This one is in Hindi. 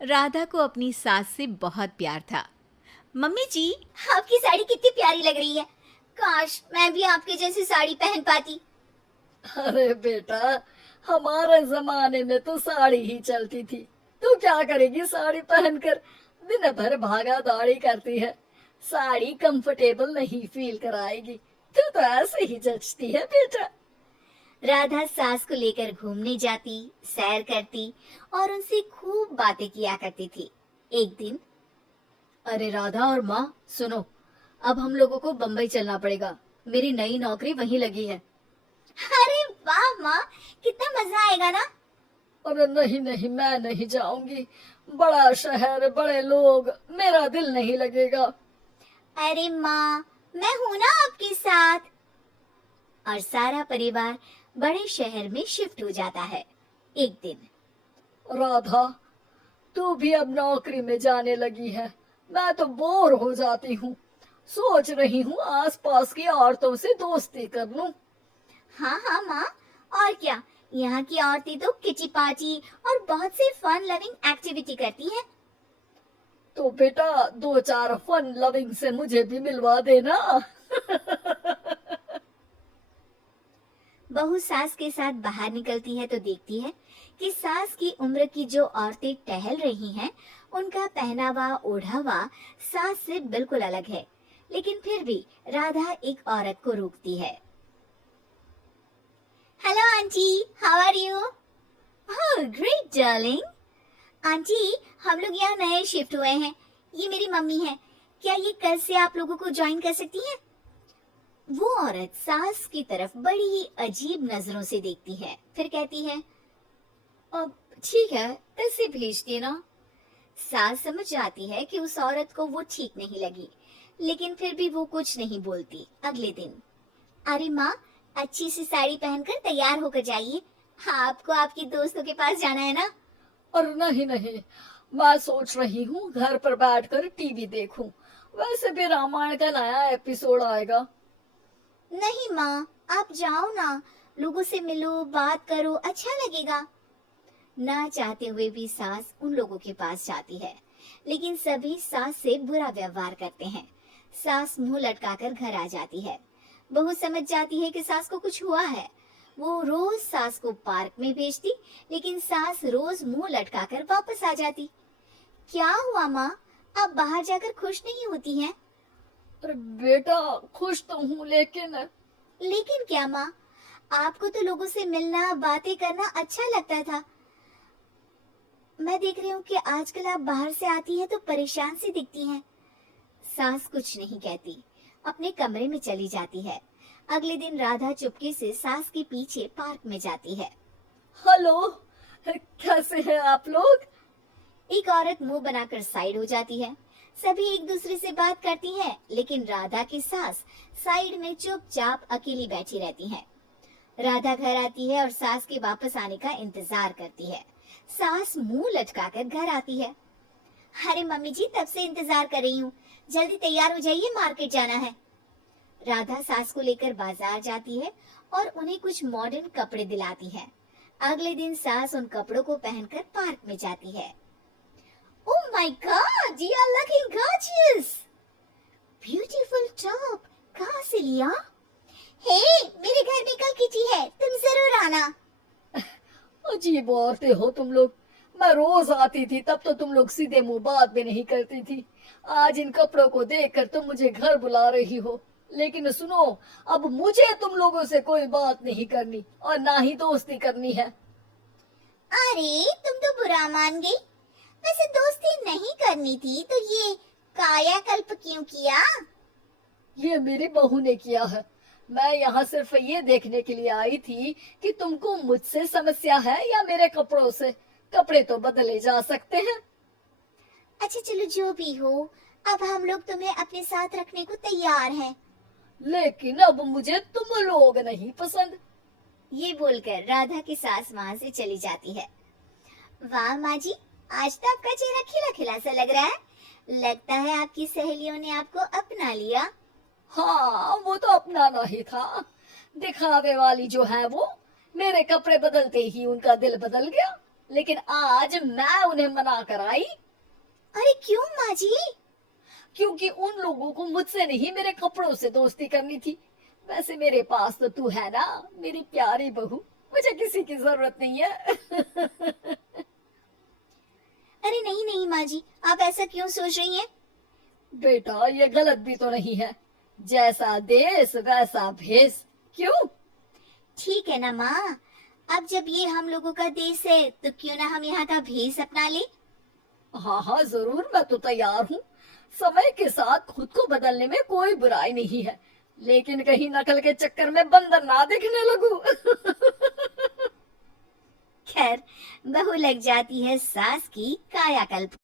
राधा को अपनी सास से बहुत प्यार था। मम्मी जी, आपकी साड़ी कितनी प्यारी लग रही है। काश मैं भी आपके जैसी साड़ी पहन पाती। अरे बेटा, हमारे जमाने में तो साड़ी ही चलती थी। तू क्या करेगी साड़ी पहनकर? दिन भर भागा दौड़ी करती है। साड़ी कंफर्टेबल नहीं फील कराएगी। तू तो ऐसे ही जचती है बेटा। राधा सास को लेकर घूमने जाती, सैर करती और उनसे खूब बातें किया करती थी। एक दिन, अरे राधा और माँ, सुनो, अब हम लोगों को बम्बई चलना पड़ेगा। मेरी नई नौकरी वहीं लगी है। अरे वाह माँ, कितना मजा आएगा ना। अरे नहीं नहीं, मैं नहीं जाऊंगी। बड़ा शहर, बड़े लोग, मेरा दिल नहीं लगेगा। अरे माँ, मैं हूं ना आपके साथ। और सारा परिवार बड़े शहर में शिफ्ट हो जाता है। एक दिन, राधा, तू भी अब नौकरी में जाने लगी है। मैं तो बोर हो जाती हूँ। सोच रही हूँ आसपास की औरतों से दोस्ती कर लूं। हाँ हाँ माँ, और क्या, यहाँ की औरतें तो किची पाची और बहुत से फन लविंग एक्टिविटी करती हैं। तो बेटा, दो चार फन लविंग से मुझे भी मिलवा देना। बहू सास के साथ बाहर निकलती है तो देखती है कि सास की उम्र की जो औरतें टहल रही हैं, उनका पहनावा ओढ़ावा सास से बिल्कुल अलग है। लेकिन फिर भी राधा एक औरत को रोकती है। Hello aunty, how are you? Oh great darling. Aunty, हम लोग यहाँ नए शिफ्ट हुए हैं। ये मेरी मम्मी है। क्या ये कल से आप लोगों को ज्वाइन कर सकती हैं? वो औरत सास की तरफ बड़ी ही अजीब नजरों से देखती है, फिर कहती है, अब ठीक है, ऐसे भेज देना। सास समझ जाती है कि उस औरत को वो ठीक नहीं लगी, लेकिन फिर भी वो कुछ नहीं बोलती। अगले दिन, अरे माँ, अच्छी सी साड़ी पहनकर तैयार होकर जाइए। हाँ, आपको आपके दोस्तों के पास जाना है ना। और नहीं नहीं, मैं सोच रही हूँ घर पर बैठकर टीवी देखूं। वैसे भी रामायण का नया एपिसोड आएगा। नहीं माँ, आप जाओ ना, लोगों से मिलो, बात करो, अच्छा लगेगा। ना चाहते हुए भी सास उन लोगों के पास जाती है, लेकिन सभी सास से बुरा व्यवहार करते हैं। सास मुंह लटकाकर घर आ जाती है। बहू समझ जाती है कि सास को कुछ हुआ है। वो रोज सास को पार्क में भेजती, लेकिन सास रोज मुंह लटकाकर वापस आ जाती। क्या हुआ माँ, आप बाहर जाकर खुश नहीं होती हैं? अरे बेटा, खुश तो हूँ, लेकिन लेकिन क्या माँ, आपको तो लोगों से मिलना, बातें करना अच्छा लगता था। मैं देख रही हूँ कि आजकल आप बाहर से आती हैं तो परेशान सी दिखती हैं। सास कुछ नहीं कहती, अपने कमरे में चली जाती है। अगले दिन राधा चुपके से सास के पीछे पार्क में जाती है। हेलो, कैसे हैं आप लोग? एक औरत मुंह बनाकर साइड हो जाती है। सभी एक दूसरे से बात करती हैं, लेकिन राधा की सास साइड में चुपचाप अकेली बैठी रहती है। राधा घर आती है और सास के वापस आने का इंतजार करती है। सास मुंह लटकाकर घर आती है। अरे मम्मी जी, तब से इंतजार कर रही हूँ, जल्दी तैयार हो जाइए, मार्केट जाना है। राधा सास को लेकर बाजार जाती है और उन्हें कुछ मॉडर्न कपड़े दिलाती है। अगले दिन सास उन कपड़ों को पहनकर पार्क में जाती है। Oh my God, you are looking gorgeous. Beautiful top, कहाँ से लिया? हे, मेरे घर में कल किटी है, तुम जरूर आना। अजीब औरतें हो तुम लोग। मैं रोज आती थी, तब तो तुम लोग सीधे मुंह बात भी नहीं करती थी। आज इन कपड़ों को देखकर तुम मुझे घर बुला रही हो। लेकिन सुनो, अब मुझे तुम लोगों से कोई बात नहीं करनी और ना ही दोस्ती करनी है। अरे तुम तो बुरा मान गई। वैसे दोस्ती नहीं करनी थी तो ये कायाकल्प क्यों किया? ये मेरी बहू ने किया है। मैं यहाँ सिर्फ ये देखने के लिए आई थी कि तुमको मुझसे समस्या है या मेरे कपड़ों से। कपड़े तो बदले जा सकते हैं। अच्छा चलो, जो भी हो, अब हम लोग तुम्हें अपने साथ रखने को तैयार हैं। लेकिन अब मुझे तुम लोग नहीं पसंद। ये बोलकर राधा की सास वहां से चली जाती है। वाह माँ जी, आज तो आपका चेहरा खिला खिला सा लग रहा है। लगता है आपकी सहेलियों ने आपको अपना लिया। हाँ, वो तो अपनाना ही था। दिखावे वाली जो है वो, मेरे कपड़े बदलते ही उनका दिल बदल गया। लेकिन आज मैं उन्हें मना कर आई, अरे क्यों माँ जी? क्योंकि उन लोगों को मुझसे नहीं मेरे कपड़ों से दोस्ती करनी थी। वैसे मेरे पास तो तू है ना, मेरी प्यारी बहू, मुझे किसी की जरूरत नहीं है। अरे नहीं नहीं माँ जी, आप ऐसा क्यों सोच रही हैं? बेटा ये गलत भी तो नहीं है, जैसा देश वैसा भेष। क्यों? ठीक है ना माँ, अब जब ये हम लोगों का देश है तो क्यों ना हम यहाँ का भेष अपना ले। हाँ हाँ जरूर, मैं तो तैयार हूँ। समय के साथ खुद को बदलने में कोई बुराई नहीं है, लेकिन कहीं नकल के चक्कर में बंदर ना दिखने लगूं। खैर, बहू लग जाती है सास की कायाकल्प।